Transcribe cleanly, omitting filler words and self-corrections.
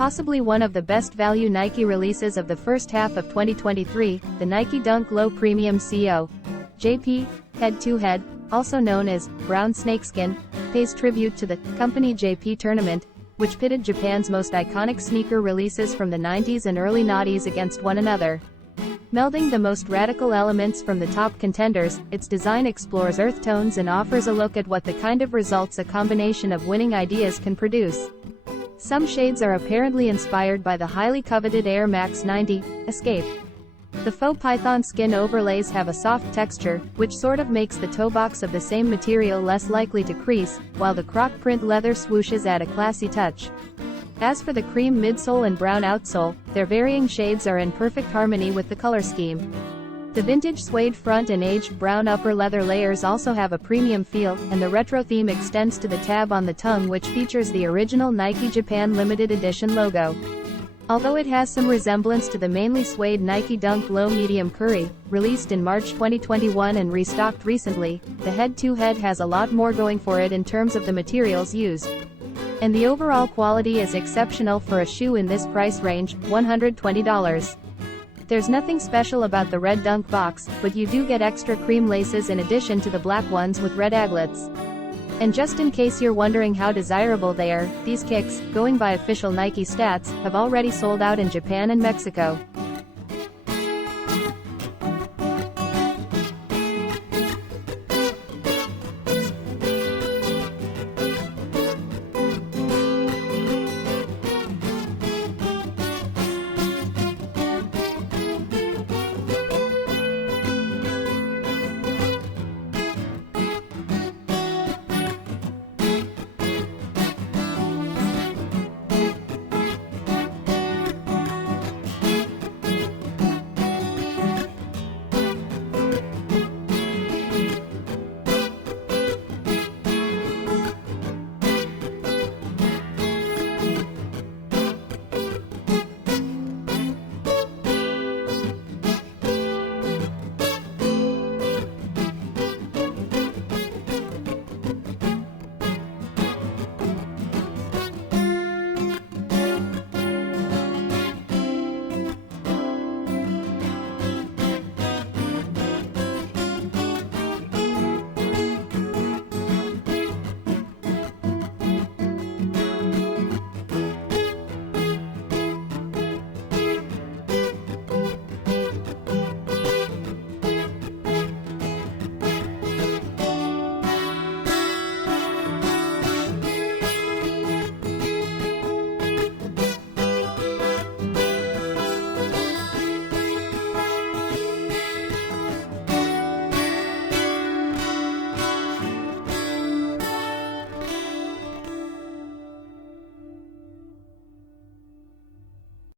Possibly one of the best value Nike releases of the first half of 2023, the Nike Dunk Low Premium CO.JP Head-to-Head, also known as brown snakeskin, pays tribute to the Co.JP Tournament, which pitted Japan's most iconic sneaker releases from the 90s and early noughties against one another. Melding the most radical elements from the top contenders, its design explores earth tones and offers a look at what the kind of results a combination of winning ideas can produce. Some shades are apparently inspired by the highly coveted Air Max 90 Escape. The faux python skin overlays have a soft texture, which sort of makes the toebox of the same material less likely to crease, while the croc-print leather swooshes add a classy touch. As for the cream midsole and brown outsole, their varying shades are in perfect harmony with the color scheme. The vintage suede front and aged brown upper leather layers also have a premium feel, and the retro theme extends to the tab on the tongue, which features the original Nike Japan limited edition logo. Although it has some resemblance to the mainly suede Nike Dunk Low Medium Curry, released in March 2021 and restocked recently, the head-to-head has a lot more going for it in terms of the materials used. And the overall quality is exceptional for a shoe in this price range, $120. There's nothing special about the red Dunk box, but you do get extra cream laces in addition to the black ones with red aglets. And just in case you're wondering how desirable they are, these kicks, going by official Nike stats, have already sold out in Japan and Mexico.